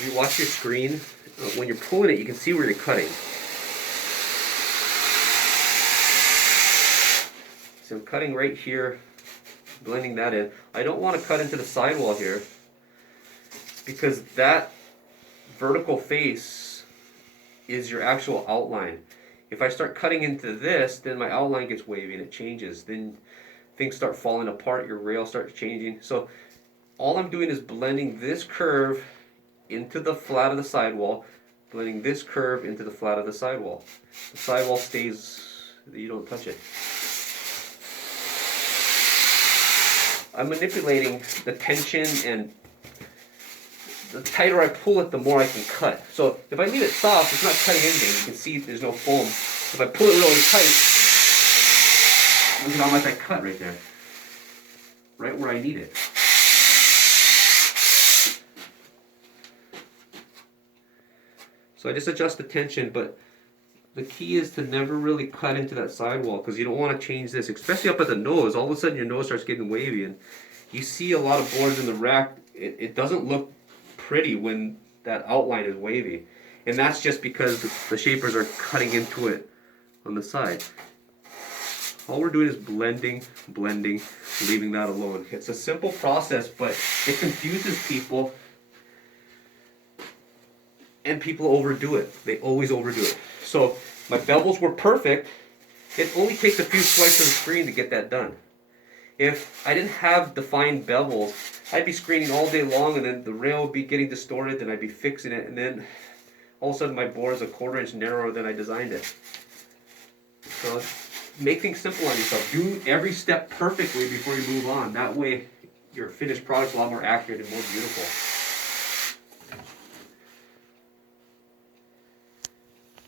if you watch your screen, when you're pulling it, you can see where you're cutting. So I'm cutting right here, blending that in. I don't want to cut into the sidewall here because that vertical face is your actual outline. If I start cutting into this, then my outline gets wavy and it changes. Then things start falling apart, your rail starts changing. So all I'm doing is blending this curve into the flat of the sidewall, blending this curve into the flat of the sidewall. The sidewall stays, you don't touch it. I'm manipulating the tension, and the tighter I pull it, the more I can cut. So if I leave it soft, it's not cutting anything. You can see there's no foam. If I pull it really tight, look at how much I cut right there. Right where I need it. So I just adjust the tension, but the key is to never really cut into that sidewall because you don't want to change this, especially up at the nose. All of a sudden your nose starts getting wavy, and you see a lot of boards in the rack. It doesn't look pretty when that outline is wavy, and that's just because the shapers are cutting into it on the side. All we're doing is blending, leaving that alone. It's a simple process, but it confuses people, and people overdo it. They always overdo it. So my bevels were perfect. It only takes a few swipes of the screen to get that done. If I didn't have defined bevels, I'd be screening all day long, and then the rail would be getting distorted, and I'd be fixing it, and then all of a sudden my board is a 1/4 inch narrower than I designed it. So make things simple on yourself. Do every step perfectly before you move on. That way your finished product's a lot more accurate and more beautiful.